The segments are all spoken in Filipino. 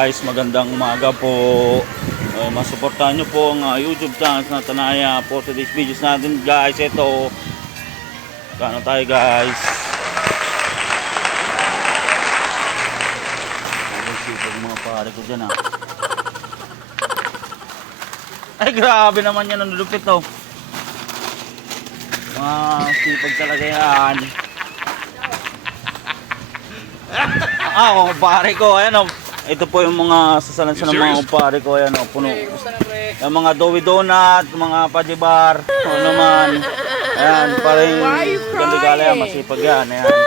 guys, magandang umaga po. Uh, masuportahan nyo po ang uh, YouTube channel na Tanaya for today's videos natin guys. Ito, kano tayo guys. Mga pare ko dyan ah. Ay, grabe naman yan ang lulupit oh. Mga sipag talaga yan. Ah, mga pare ko, ayan o. Ito po yung mga sasalansan ng mga kumpare ko, ayan o, puno. Yung mga dowi donut, mga pajibar, ano naman. Ayan, parang gandigala yan, masipag yan, ayan.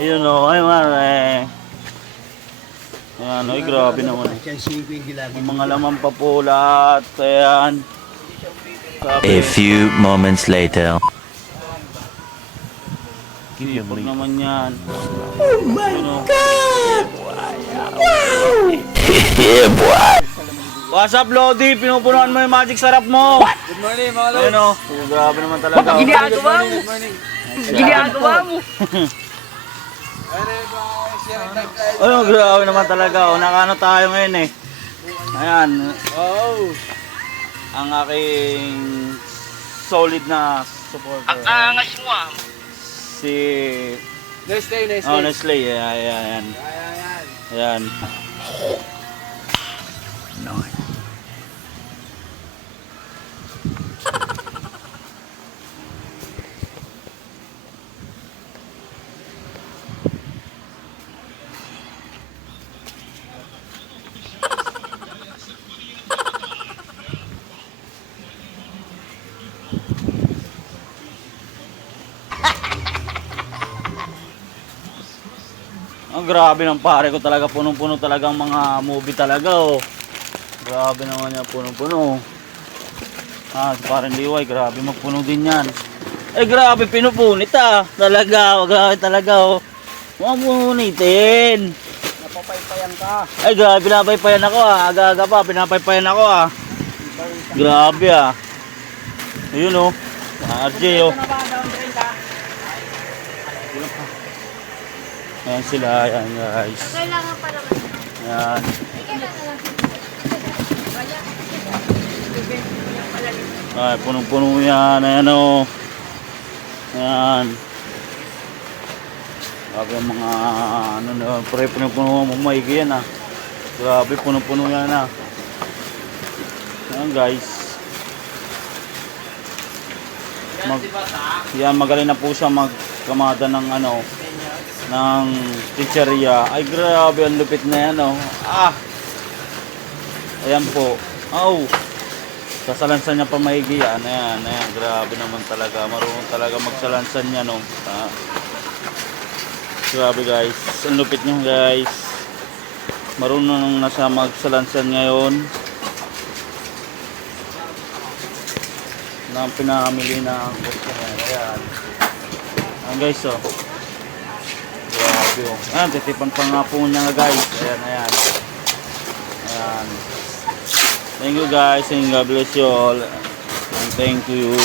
Ayun o, ay man, eh. Ayan, ay grabe naman. Yung mga laman pa po lahat, ayan. A few moments later. Sipag naman yan. Oh my God! yeah, boy. What's up, Lodi? Pinupunuan mo yung magic sarap mo. What? Good morning mga Ayun o. Oh, grabe naman talaga. oh. Ginagawa mo. Ginagawa mo. Ano grabe naman talaga. Oh. Nakano tayo ngayon eh. Ayan. Oh. Ang aking solid na supporter. Ang angas mo ah. Si... Nice day, nice day. Oh, Nestle. Ayan, ayan, ayan. Ayan, ayan. Ayan. Ang grabe ng pare ko talaga, punong-puno talagang mga movie talaga oh. Grabe naman yan, punong-puno. Ah, si parang liway, grabe magpuno din yan. Eh grabe, pinupunit ah. Talaga, grabe talaga oh. Huwag punitin. Napapaypayan ka. Ay grabe, pinapaypayan ako ah. Aga-aga pa, pinapaypayan ako ah. Grabe ah. Ayun oh. RJ oh. Ayan sila, ayan guys. Kailangan pa naman. Ayan. Ay, punong-puno yan. Ayan o. Ayan. Grabe ang mga ano na, pre puno-puno mo maigi yan ah. Grabe, puno-puno yan ah. Ayan guys. Mag, yan, magaling na po siya magkamada ng ano, ng chicheria. Ay, grabe, ang lupit na yan oh. Ah! Ayan po. Oh! Sasalansan niya pa maigi yan. Ayan, ayan. Grabe naman talaga. Marunong talaga magsalansan niya, no. Ah. Grabe, guys. Ang lupit niya, guys. Marunong na siya magsalansan ngayon. Na pinamili na ang customer. Ayan. Ayan, guys, oh. Ayan, titipan pa nga po niya, guys. Ayan, ayan. Ayan. Thank you guys and God bless you all. And thank you.